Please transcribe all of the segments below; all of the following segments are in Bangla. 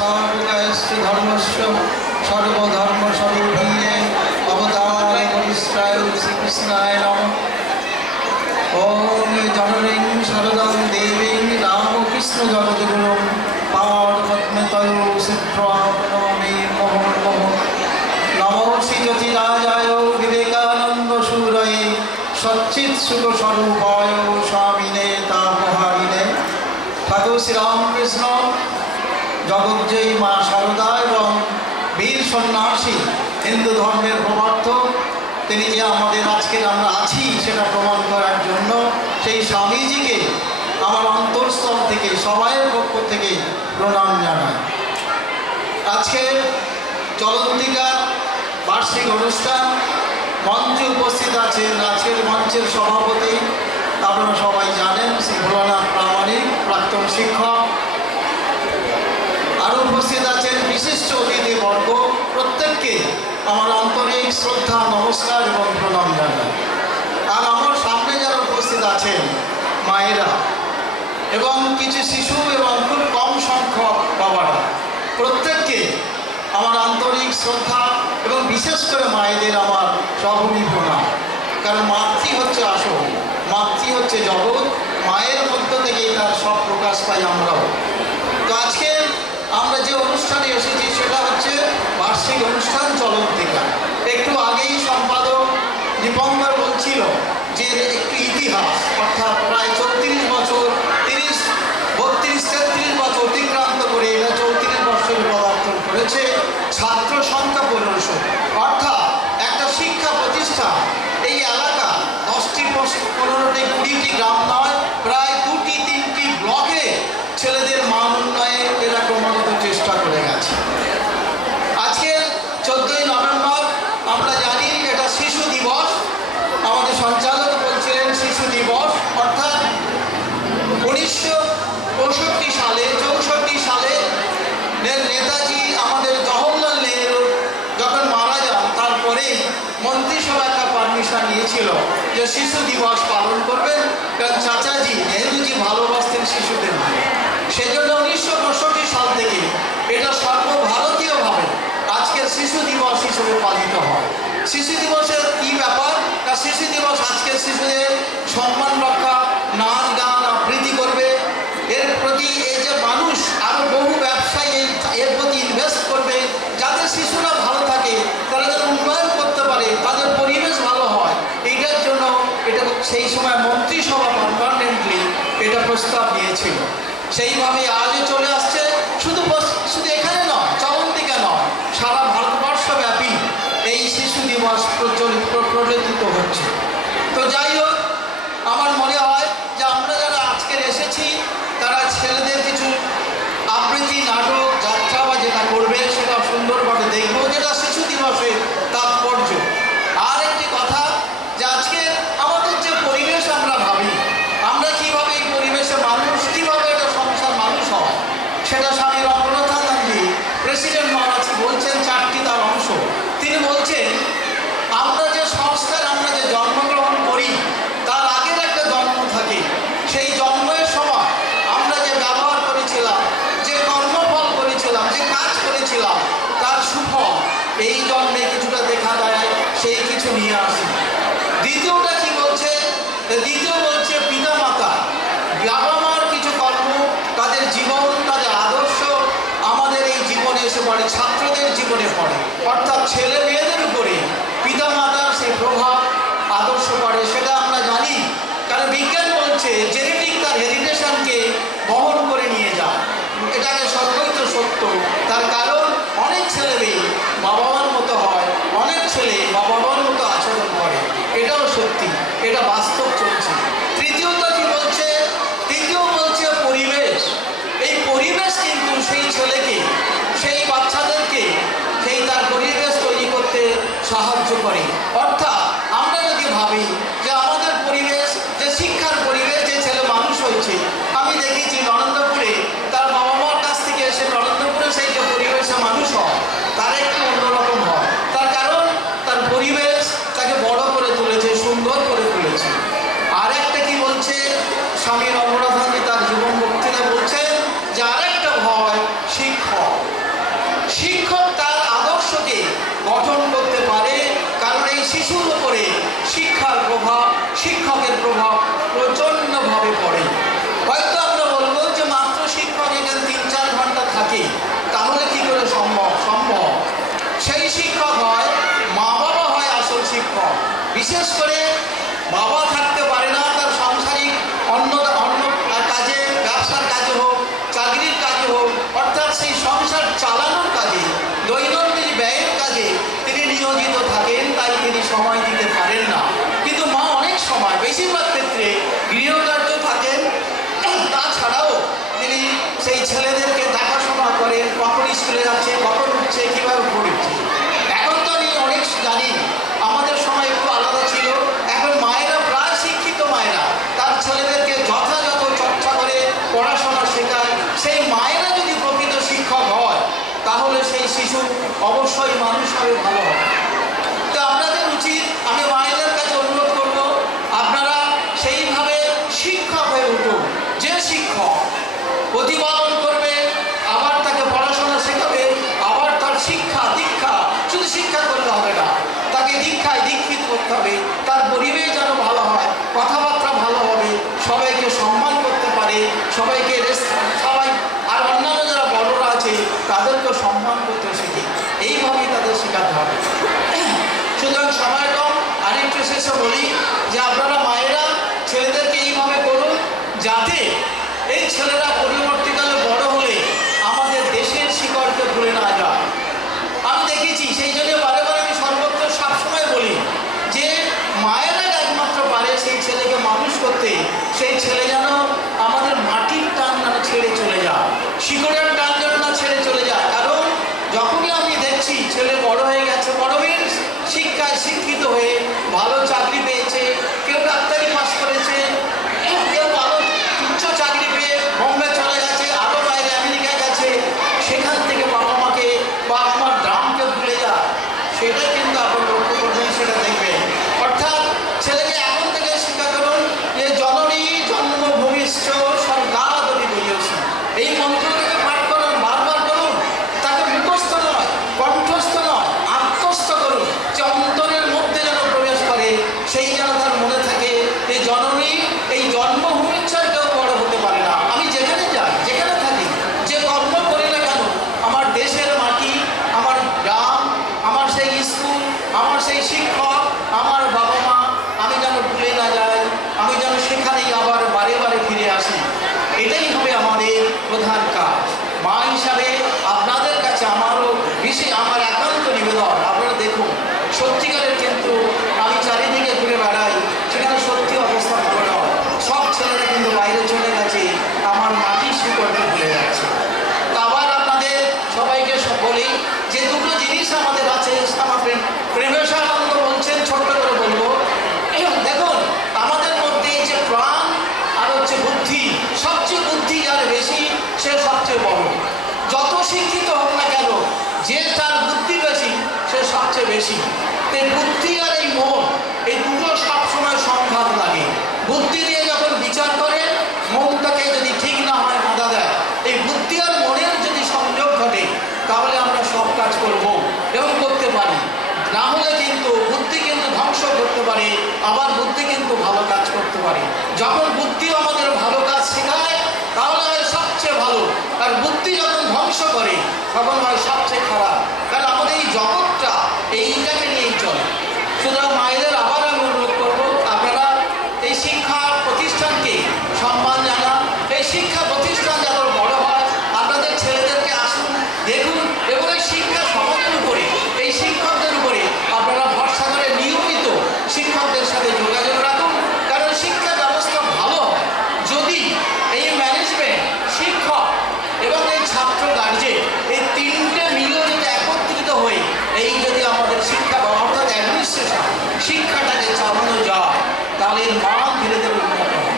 संस्थापकायस्य धर्मस्य सर्वधर्मस्वरूपिणे अवतारवरिष्ठाय श्रीकृष्णाय नमः। ॐ जननीं शरदं देवीं रामकृष्णजगद्गुरुं पादपद्मतयो सिद्ध्वा प्रणमामि मुहुर्मुहुः। नमो श्रीज्योतिराजाय विवेकानन्दसूरये सच्चित्सुखस्वरूपाय स्वामिने तापहारिणे। ठाकुर श्रीरामकृष्ण जगज्जयी मा शारदा एवं वीर सन्यासी हिंदू धर्मेर प्रवर्तक তিনি যে আমাদের আজকের আমরা আছি সেটা প্রমাণ করার জন্য সেই স্বামীজিকে আমার অন্তরস্থল থেকে সবাইয়ের পক্ষ থেকে প্রণাম জানাই। আজকে চলন্তিকার বার্ষিক অনুষ্ঠান মঞ্চে উপস্থিত আছেন আজকের মঞ্চের সভাপতি, আপনারা সবাই জানেন শ্রী ভোলানাথ প্রামাণিক প্রাক্তন শিক্ষক। আরও উপস্থিত আছেন বিশিষ্ট অতিথিবর্গ, প্রত্যেককে আমার আন্তরিক শ্রদ্ধা নমস্কার এবং প্রণাম জানাই। আর আমার সামনে যারা উপস্থিত আছেন মায়েরা এবং কিছু শিশু এবং খুব কম সংখ্যক বাবারা, প্রত্যেককে আমার আন্তরিক শ্রদ্ধা এবং বিশেষ করে মায়েদের আমার সভূমি প্রণাম। কারণ মাতৃ হচ্ছে আসল, মাতৃ হচ্ছে জগৎ, মায়ের মধ্য থেকেই তার সব প্রকাশ পাই আমরাও। তো আজকে আমরা যে অনুষ্ঠানে এসেছি সেটা হচ্ছে বার্ষিক অনুষ্ঠান চলন্তিকা। একটু আগেই সম্পাদক দীপঙ্কর বলছিল যে একটু ইতিহাস, অর্থাৎ প্রায় 34 বছর 32-33 বছর অতিক্রান্ত করে এটা 34 বছরে পদার্পণ করেছে। ছাত্র সংখ্যা 1500, অর্থাৎ একটা শিক্ষা প্রতিষ্ঠান এই এলাকা 10টি 15টি 20টি গ্রাম নয়, প্রায় 2-3টি ব্লকে ছেলেদের মান উন্নয়নে এরা ক্রমাগত চেষ্টা করে গেছে। আজকে 14ই নভেম্বর আমরা জানি এটা শিশু দিবস। আমাদের সঞ্চালক বলছিলেন শিশু দিবস, অর্থাৎ 1965 সালে 64 সালে নেতাজি আমাদের জওহরলাল নেহরু যখন মারা যান তারপরেই মন্ত্রিসভা একটা পারমিশন নিয়েছিল যে শিশু দিবস পালন করবেন, কারণ চাচাজি নেহরুজি ভালোবাসতেন শিশুদের। সেজন্য 1965 সাল থেকে এটা সর্বভারতীয়ভাবে আজকের শিশু দিবস হিসেবে পালিত হয়। শিশু দিবসের কী ব্যাপার? না, শিশু দিবস আজকের শিশুদের সম্মান রক্ষা, নাচ গান আবৃত্তি করবে, এর প্রতি এই যে মানুষ আরও বহু ব্যবসায়ী এর প্রতি ইনভেস্ট করবে, যাতে শিশুরা ভালো থাকে, তারা যেন উন্নয়ন করতে পারে, তাদের পরিবেশ ভালো হয়, এইটার জন্য এটা সেই সময় মন্ত্রিসভা পার্মানেন্টলি এটা প্রস্তাব নিয়েছিল। সেইভাবে আজও চলে আসছে। শুধু এখানে নয়, চলন্তিকা নয়, সারা ভারতবর্ষব্যাপী এই শিশু দিবস প্রচলিত হচ্ছে। তো যাই হোক, আমার মনে হয় যে আমরা যারা আজকের এসেছি তারা ছেলেদের কিছু আবৃত্তি, নাটক, যাত্রা বা যেটা করবে সেটা সুন্দরভাবে দেখব, যেটা শিশু দিবসের তাৎপর্য। আর একটি কথা, যে আজকে আমাদের যে পরিবেশ আমরা ভাবি, আমরা কীভাবে এই পরিবেশে মানুষ, কীভাবে এটা সংসার মানুষ হয়, সেটা স্বামী রবীন্দ্রনাথজি প্রেসিডেন্ট মহারাজ বলছেন 4টি তার অংশ। তিনি বলছেন আমরা যে সংস্কার, আমরা যে জন্মগ্রহণ করি তার আগের একটা জন্ম থাকে। সেই জন্মের সময় আমরা যে ব্যবহার করেছিলাম, যে কর্মফল করেছিলাম, যে কাজ করেছিলাম, তার সুফল এই জন্মে কিছুটা দেখা দেয়, সেই কিছু নিয়ে আসি। দ্বিতীয়টা কি বলছে? দ্বিতীয় বলছে পিতা মাতা, বাবা মার কিছু কর্ম, তাদের জীবন, তাদের আদর্শ আমাদের এই জীবনে এসে পড়ে, ছাত্রদের জীবনে পড়ে, অর্থাৎ ছেলে মেয়েদের উপরে পিতা মাতার সেই প্রভাব আদর্শ পড়ে। সেটা আমরা জানি, কারণ বিজ্ঞান বলছে জেনেটিক তার হেরিটেশনকে বহন করে নিয়ে যায়। এটাকে সত্যই তো সত্য। তার কারণ অনেক ছেলে মেয়ে বাবা মার মতো হয়, অনেক ছেলে বাবা মার মতো আচরণ করে, এটাও সত্যি, এটা বাস্তব চলছে। তৃতীয়ত কি বলছে? তৃতীয় বলছে পরিবেশ। এই পরিবেশ কিন্তু সেই ছেলেকে, সেই বাচ্চাদেরকে সেই তার পরিবেশ তৈরি করতে সাহায্য করে। অর্থাৎ আমরা যদি ভাবি যে আমাদের পরিবেশ, যে শিক্ষার পরিবেশ, যে ছেলে মানুষ হয়েছে, আমি দেখেছি নরেন্দ্রপুরে তার বাবা মার কাছ থেকে এসে নরেন্দ্রপুরে সেই যে পরিবেশে মানুষ হয় তার একটু অন্যরকম হয়। তার কারণ তার পরিবেশ তাকে বড় করে তুলেছে, সুন্দর করে তুলেছে। আর একটা কি বলছে স্বামী রবীন্দ্রনাথজি তার জীবন বক্তৃতায় বলছেন যে আরেকটা ভয় শিক্ষক। ছেলেদেরকে দেখাশোনা করে, কখন স্কুলে যাচ্ছে, কখন উঠছে, কীভাবে পড়ছে। এখন তো আমি অনেক জানি, আমাদের সময় একটু আলাদা ছিল। এখন মায়েরা, প্রায় শিক্ষিত মায়েরা তার ছেলেদেরকে যথাযথ চর্চা করে পড়াশোনা শেখায়। সেই মায়েরা যদি প্রকৃত শিক্ষক হয়, তাহলে সেই শিশু অবশ্যই মানুষ হবে, ভালো হবে। তো আপনাদের উচিত, আমি মায়েদের কাছে অনুরোধ করব, আপনারা সেইভাবে শিক্ষক হয়ে উঠুন। যে শিক্ষক প্রতিপালন করবে, আবার তাকে পড়াশোনা শেখাবে, আবার তার শিক্ষা দীক্ষা, শুধু শিক্ষা করলে হবে না, তাকে দীক্ষায় দীক্ষিত করতে হবে। তার পরিবেশ যেন ভালো হয়, কথাবার্তা ভালো হবে, সবাইকে সম্মান করতে পারে, সবাইকে সবাই আর অন্যান্য যারা বড়রা আছে তাদেরকে সম্মান করতে শেখে। এইভাবেই তাদের শেখাতে হবে। সুতরাং সময় কম, আরেকটু শেষে বলি যে আপনারা মায়েরা ছেলেদেরকে এইভাবে করুন, যাতে এই ছেলেরা পরবর্তীকালে বড় হলে আমাদের দেশের শিকড়কে ভুলে না যায়। আমি দেখেছি, সেই জন্য বারে বারে আমি সর্বত্র সবসময় বলি যে মায়েরা একমাত্র পারে সেই ছেলেকে মানুষ করতে। সেই ছেলে যেন আমাদের মাটির টান না ছেড়ে চলে যায়, শিকড়ের টান যেন না ছেড়ে চলে যায়। কারণ যখনই আমি দেখছি ছেলে বড় হয়ে গেছে, বড় হয়ে শিক্ষায় শিক্ষিত হয়ে ভালো চাকরি পেয়েছে, কেউ ডাক্তারি পাস করেছে, কেউ ভালো উচ্চ চাকরি পেয়ে বোম্বে চলে গেছে, আরও বাইরে আমেরিকায় গেছে, সেখান থেকে বাবা মাকে বা আমার গ্রামকে ভুলে যায়। সেটা কিন্তু আপনি লক্ষ্য করবেন, সেটা দেখবেন। অর্থাৎ ছেলেকে এখন থেকে শিক্ষা করুন যে জননী জন্মভূমিষ্ঠ স্বর্গাদপি বলিয়েছি, এই মন্ত্রটাকে পাঠ করুন, বারবার করুন। তাকে মুখস্থ নয়, কণ্ঠস্থ নয়, আত্মস্থ করুন, যে অন্তরের মধ্যে যেন প্রবেশ করে, সেই যেন তার মনে থাকে যে জননী এই জন্মভূমির ছাড়া কেউ বড় হতে পারে না। আমি যেখানে যাই, যেখানে থাকি, যে কর্ম করি না কেন, আমার দেশের মাটি, আমার গ্রাম, আমার সেই স্কুল, আমার সেই শিক্ষক, আমার বাবা মা, আমি যেন ভুলে না যাই, আমি যেন সেখানেই আবার বারে বারে ফিরে আসি। এটাই হবে আমাদের প্রধান কাজ। মা হিসাবে আপনাদের কাছে আমারও আমার একান্ত নিবেদন, আপনারা দেখুন, সত্যিকারের কিন্তু আমি চারিদিকে ঘুরে বেড়াই, সেখানে সত্যি অবস্থা ভালো নয়। সব ছেলেরা কিন্তু বাইরে চলে গেছে, আমার মাটির শিকড়কে ভুলে যাচ্ছে। তা আবার আপনাদের সবাইকে বলি যে দুটো জিনিস আমাদের আছে। আমার প্রেমেশানন্দ বলছেন, ছোট্ট করে বলবো, দেখুন আমাদের মধ্যে যে প্রাণ আর হচ্ছে বুদ্ধি, সবচেয়ে বুদ্ধি যার বেশি সে সবচেয়ে বড়। যত শিক্ষিত হোক না কেন, যে তার বুদ্ধি বেশি সে সবচেয়ে বেশি। এই বুদ্ধি আর এই মন, এই দুটো সবসময় সংঘাত লাগে। বুদ্ধি দিয়ে যখন বিচার করে, মনটাকে যদি ঠিক না হয় বাধা দেয়, এই বুদ্ধি আর মনের যদি সংযোগ ঘটে, তাহলে আমরা সব কাজ করব এবং করতে পারি। না হলে কিন্তু বুদ্ধি কিন্তু ধ্বংস করতে পারে, আবার বুদ্ধি কিন্তু ভালো কাজ করতে পারে। যখন বুদ্ধিও আমাদের ভালো কাজ শেখায়, তাহলে হয় সবচেয়ে ভালো। আর বুদ্ধি যখন ধ্বংস করে, তখন হয় সবচেয়ে খারাপ। কারণ আমাদের এই জগৎটা এইটাকে নিয়েই চলে। সুতরাং মায়েদের আবার আমি অনুরোধ করবো, আপনারা এই শিক্ষা প্রতিষ্ঠানকে সম্মান জানান। এই শিক্ষা প্রতিষ্ঠান যত বড় হয়, আপনাদের ছেলেদেরকে আসুন, দেখুন, এবং এই শিক্ষা সমাজের উপরে, এই শিক্ষকদের উপরে আপনারা ভরসা করে নিয়মিত শিক্ষকদের সাথে যোগাযোগ রাখুন। কারণ শিক্ষা ব্যবস্থা ভালো হয় যদি এই ম্যানেজমেন্ট, শিক্ষক এবং এই ছাত্র গার্জেন, এই তিনটে মিলে যদি একত্রিত হয়ে এই যদি আমাদের শিক্ষা অর্থাৎ অ্যাডমিনিস্ট্রেশন শিক্ষাটাকে চালানো যায়, তাহলে এর মান ধীরে ধীরে উন্নত হবে।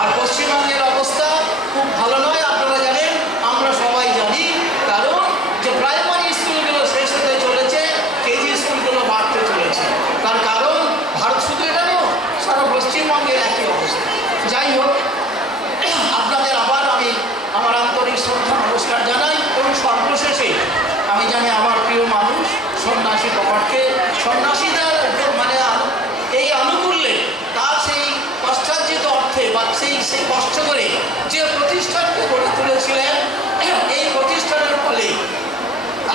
আর পশ্চিমবঙ্গের অবস্থা খুব ভালো নয়, আপনারা জানেন, আমরা সবাই জানি। কারণ যে প্রাইমারি স্কুলগুলো শেষ হতে চলেছে, কেজি স্কুলগুলো বাড়তে চলেছে। তার কারণ ভারত শুধু এটা নয়, সারা পশ্চিমবঙ্গের একই অবস্থা। যাই হোক, আপনাদের আবার আমি আমার আন্তরিক শ্রদ্ধা নমস্কার জানাই। এবং সর্বশেষে আমি জানি আমার প্রিয় মানুষ সন্ন্যাসী কপাটকে, সন্ন্যাসীদের মানে এই আনুকূল্যে তার সেই কষ্টার্জিত অর্থে বা সেই কষ্ট করে যে প্রতিষ্ঠানকে গড়ে তুলেছিলেন, এই প্রতিষ্ঠানের ফলে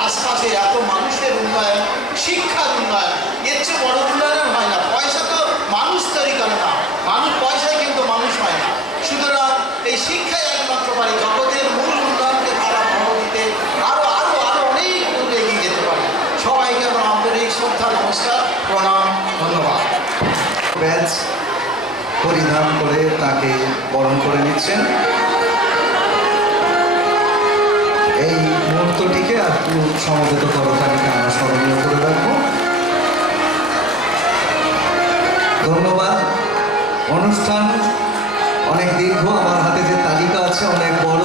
আশপাশে এত মানুষের উন্নয়ন, শিক্ষার উন্নয়ন, এর চেয়ে বড় উন্নয়ন হয় না। পয়সা তো মানুষ তৈরি করে না, মানুষ পয়সায় কিন্তু মানুষ হয় না। সুতরাং এই শিক্ষায় একমাত্র পারে জগতের মূল উন্নয়নকে তারা বড় দিতে, আরো আরো আরো অনেক দূরে এগিয়ে যেতে পারে। সবাইকে আমার আন্তরিক শ্রদ্ধা, নমস্কার, প্রণাম, ধন্যবাদ। ব্যাচ পরিধান করে তাকে বরণ করে নিচ্ছেন। সমবেত করতালিকে আমরা স্মরণীয় করে রাখবো। ধন্যবাদ। অনুষ্ঠান অনেক দীর্ঘ, আমার হাতে যে তালিকা আছে অনেক বড়,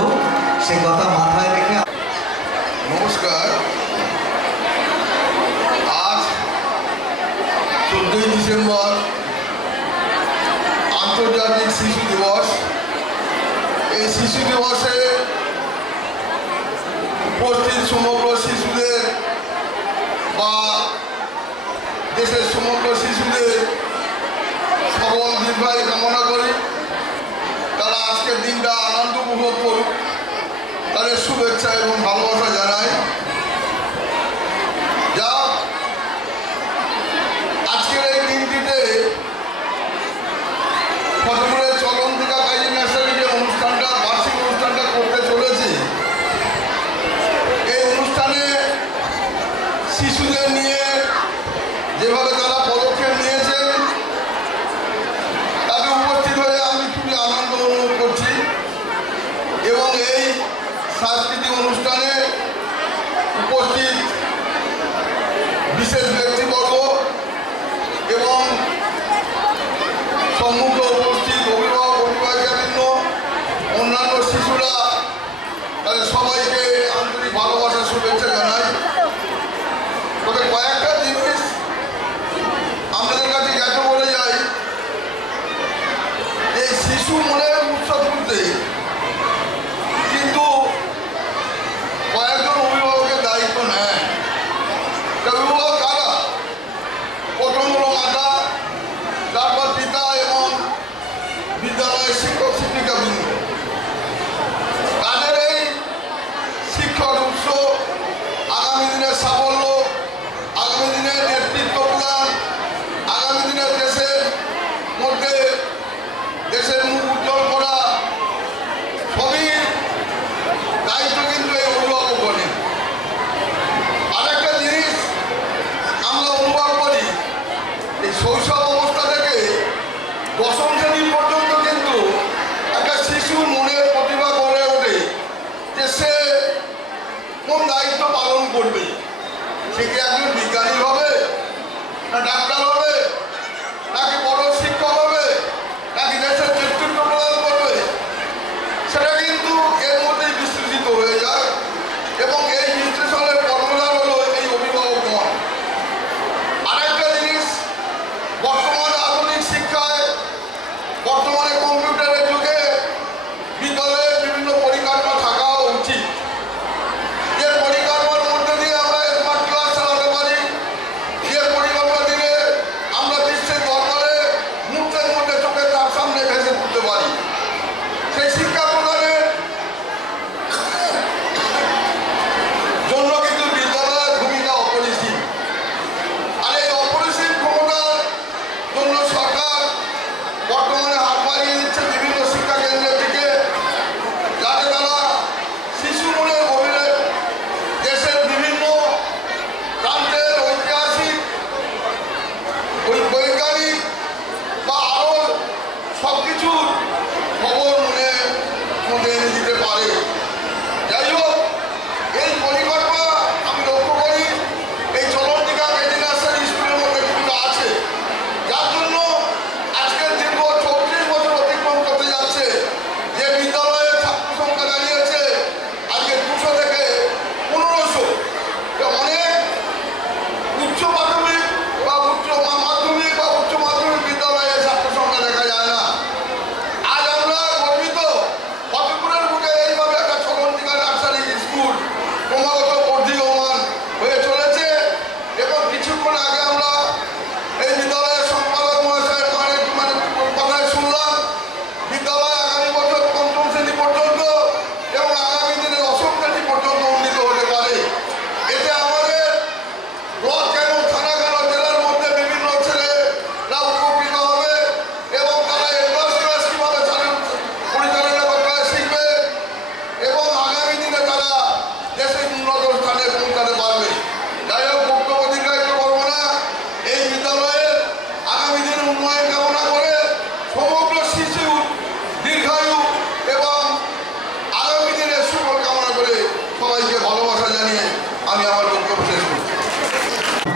সে কথা মাথায় রেখে নমস্কার। আজ 14ই ডিসেম্বর আন্তর্জাতিক শিশু দিবস। এই শিশু দিবসে উপস্থিত সমগ্র শিশুদের বা দেশের সমগ্র শিশুদের সবল দীর্ঘায়ু কামনা করি। তারা আজকের দিনটা আনন্দ উপভোগ করুক, তাদের শুভেচ্ছা এবং ভালোবাসা জানাই। যা আজকের এই দিনটিতে ফতেপুরের চলন্তিকা কাজী নার্সারি যে অনুষ্ঠানটা, বার্ষিক অনুষ্ঠানটা করতে চলেছে, এই অনুষ্ঠানে শিশুদের নিয়ে যেভাবে তারা পদক্ষেপ নিয়েছেন তাতে উপস্থিত হয়ে আমি খুবই আনন্দ অনুভব করছি। এবং এই সাংস্কৃতিক অনুষ্ঠানে উপস্থিত বিশেষ ব্যক্তিবর্গ এবং সম্মুখে উপস্থিত অভিভাবক অভিভাবিকাবৃন্দ, অন্যান্য শিশুরা, তাদের সবাইকে আন্তরিক ভালোবাসা শুভেচ্ছা জানাই। তবে কয়েকটা জিনিস আপনাদের কাছে জ্ঞাত বলে যাই। এই শিশু মনের উৎসব করতে কিন্তু কয়েকজন অভিভাবকের দায়িত্ব নেয়। অভিভাবক কারা? প্রথম হলো মাতা, তারপর পিতা এবং বিদ্যালয়ের শিক্ষক শিক্ষিকাবৃন্দ। তাদের এই শিক্ষার উৎস, আগামী দিনের সাফল্য, আগামী দিনের নেতৃত্ব প্রদান, আগামী দিনের দেশের মধ্যে দেশের মুখ উজ্জ্বল করা, সবই দায়িত্ব কিন্তু এই অভিভাবক বনে। আরেকটা জিনিস আমরা অনুভব করি, এই শৈশব অবস্থা থেকে দশম শ্রেণী পর্যন্ত কিন্তু একটা শিশুর মনের প্রতিভা গড়ে ওঠে যে সে কোন দায়িত্ব পালন করবে। সে কি একজন বিজ্ঞানী হবে, না ডাক্তার হবে, নাকি বড় শিক্ষক হবে, নাকি দেশের নেতৃত্ব প্রদান করবে, সেটা কিন্তু এর মধ্যেই বিশ্লেষিত হয়ে যায়। এবং এই বিশ্লেষণের কর্মধার হলো এই অভিভাবকগণ। আরেকটা জিনিস, বর্তমান আধুনিক শিক্ষায়, বর্তমানে কম্পিউটারের যুগে বিদ্যালয়ে বিভিন্ন পরিকাঠামো থাকা উচিত। যে পরিকাঠামোর মধ্যে দিয়ে আমরা স্মার্ট ক্লাস চালাতে পারি, যে পরিকাঠামো দিলে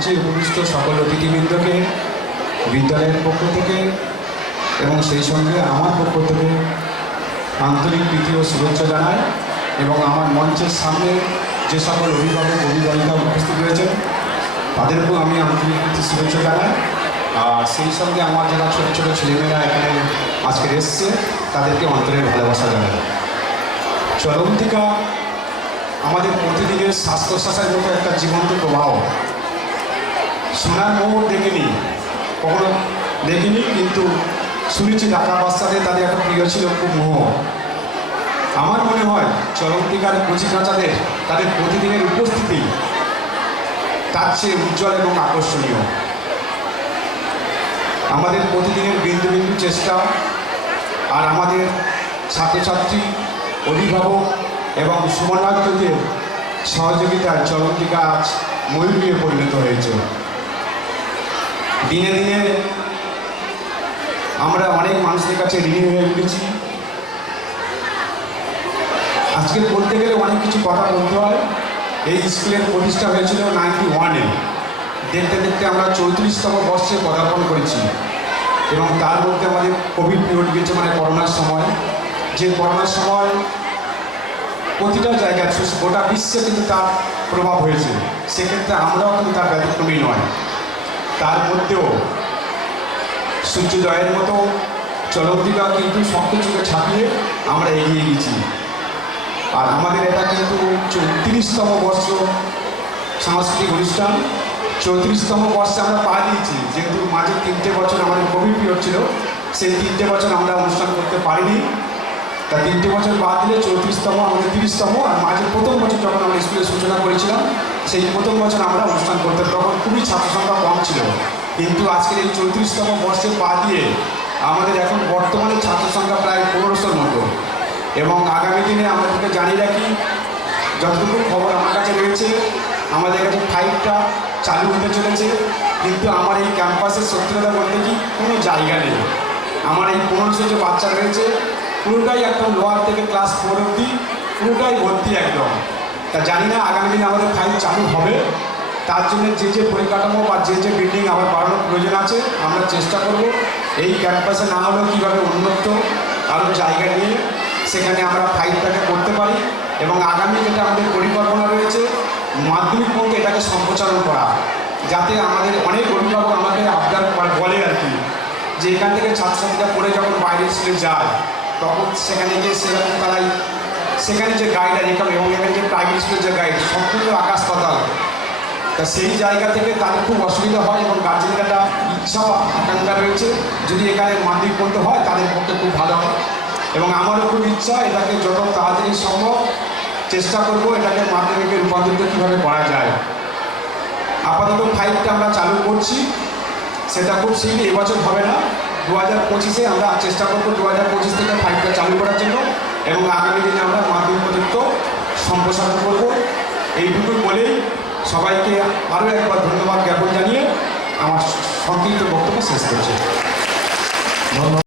মঞ্চে উপবিষ্ট সকল অতিথিবৃন্দকে বিদ্যালয়ের পক্ষ থেকে এবং সেই সঙ্গে আমার পক্ষ থেকে আন্তরিক প্রীতি ও শুভেচ্ছা জানাই। এবং আমার মঞ্চের সামনে যে সকল অভিভাবক অভিভাবিকা উপস্থিত রয়েছেন তাদেরকেও আমি আন্তরিক প্রীতি শুভেচ্ছা জানাই। আর সেই সঙ্গে আমার যারা ছোটো ছোটো ছেলেমেয়েরা এখানে আজকে এসছে তাদেরকে অন্তরের ভালোবাসা জানাই। চরমতিকা আমাদের প্রতিদিনের শ্বাস প্রশ্বাসের মতো একটা জীবন্ত প্রবাহ। সোনার মোহর দেখিনি, কখনো দেখিনি, কিন্তু শুনেছি ঢাকা বাচ্চাদের তাদের একটা প্রিয় ছিল খুব মোহ। আমার মনে হয় চরমতিকার কচি কাঁচাদের তাদের প্রতিদিনের উপস্থিতি তার চেয়ে উজ্জ্বল এবং আকর্ষণীয়। আমাদের প্রতিদিনের বিন্দু বিন্দু চেষ্টা আর আমাদের ছাত্রছাত্রী অভিভাবক এবং সমন্বয়কদের সহযোগিতায় চরমতিকা আজ ময়ূরীয়ে পরিণত হয়েছে। দিনে দিনে আমরা অনেক মানুষের কাছে ঋণী হয়ে উঠেছি। আজকে বলতে গেলে অনেক কিছু কথা বলতে হয়। এই স্কুলের প্রতিষ্ঠা হয়েছিল 91-এ। দেখতে দেখতে আমরা 34তম বর্ষে পদার্পণ করেছি এবং তার মধ্যে আমাদের কোভিড পিরিয়ড গেছে, মানে করোনার সময়। যে করোনার সময় প্রতিটা জায়গায় গোটা বিশ্বে কিন্তু তার প্রভাব হয়েছে, সেক্ষেত্রে আমরাও কিন্তু তার ব্যতিক্রমী নয়। তার মধ্যেও সূর্যোদয়ের মতো চরমতিকা কিন্তু সব কিছুকে ছাপিয়ে আমরা এগিয়ে গেছি। আর আমাদের এটা কিন্তু 34তম বর্ষ সাংস্কৃতিক অনুষ্ঠান। 34তম বর্ষে আমরা পা দিয়েছি, যেহেতু মাঝে 3টে বছর আমাদের কোভিড পিরিয়ড ছিল, সেই 3টে বছর আমরা অনুষ্ঠান করতে পারিনি। তা 3টে বছর বাদ দিলে 34তম, আমাদের 30তম। আর মাঝে প্রথম বছর যখন আমরা স্কুলের সূচনা করেছিলাম, সেই প্রথম বছর আমরা অনুষ্ঠান করতে তখন খুবই ছাত্র সংখ্যা কম ছিল। কিন্তু আজকের এই 34তম বর্ষে পা দিয়ে আমাদের এখন বর্তমানে ছাত্র সংখ্যা প্রায় 1500-র মতো। এবং আগামী দিনে আমাদেরকে জানিয়ে রাখি, যতটুকু খবর আমার কাছে রয়েছে, আমাদের কাছে 5টা চালু হতে চলেছে। কিন্তু আমার এই ক্যাম্পাসের সত্যি কথা বলতে কি কোনো জায়গা নেই। আমার এই 1500 যে বাচ্চা রয়েছে পুরোটাই একদম লোয়ার থেকে ক্লাস 4 অবধি পুরোটাই ভর্তি একদম। তা জানি না আগামী দিনে আমাদের 5 চালু হবে, তার জন্য যে যে পরিকাঠামো বা যে যে বিল্ডিং আবার বাড়ানোর প্রয়োজন আছে আমরা চেষ্টা করব এই ক্যাম্পাসে না হলেও কীভাবে উন্নত আরও জায়গা নিয়ে সেখানে আমরা 5টাকে করতে পারি। এবং আগামী যেটা আমাদের পরিকল্পনা রয়েছে, মাধ্যমিক পর্যন্ত এটাকে সম্প্রসারণ করা, যাতে আমাদের অনেক অভিভাবক আমাকে আবদার বলে আর কি, যে এখান থেকে ছাত্রছাত্রীরা পড়ে যখন বাইরের স্কুলে যায় তখন সেখানে গিয়ে সেরকম তারাই সেখানে যে গাইড আছে এবং এখানে যে প্রাইভেট স্কুলের যে গাইড সম্পূর্ণ আকাশ পাতাল। তা সেই জায়গা থেকে তাদের খুব অসুবিধা হয় এবং গার্জেনের একটা ইচ্ছা বা আকাঙ্ক্ষা রয়েছে যদি এখানে মাধ্যমিক পর্যন্ত হয় তাদের পক্ষে খুব ভালো হয়। এবং আমারও খুব ইচ্ছা এটাকে যত তাড়াতাড়ি সম্ভব চেষ্টা করব এটাকে মাধ্যমিকে রূপান্তরিত কীভাবে করা যায়। আপাতত 5টা আমরা চালু করছি, সেটা খুব শীঘ্র এবছর হবে না, 2025-এ আমরা চেষ্টা করবো 2025 থেকে 5টা চালু করার জন্য। এবং আগামী দিনে আমরা মাধ্যমিক পর্যন্ত সম্প্রসারণ করব। এইটুকু বলেই সবাইকে আরও একবার ধন্যবাদ জ্ঞাপন জানিয়ে আমার সংক্ষিপ্ত বক্তব্য শেষ করছি। ধন্যবাদ।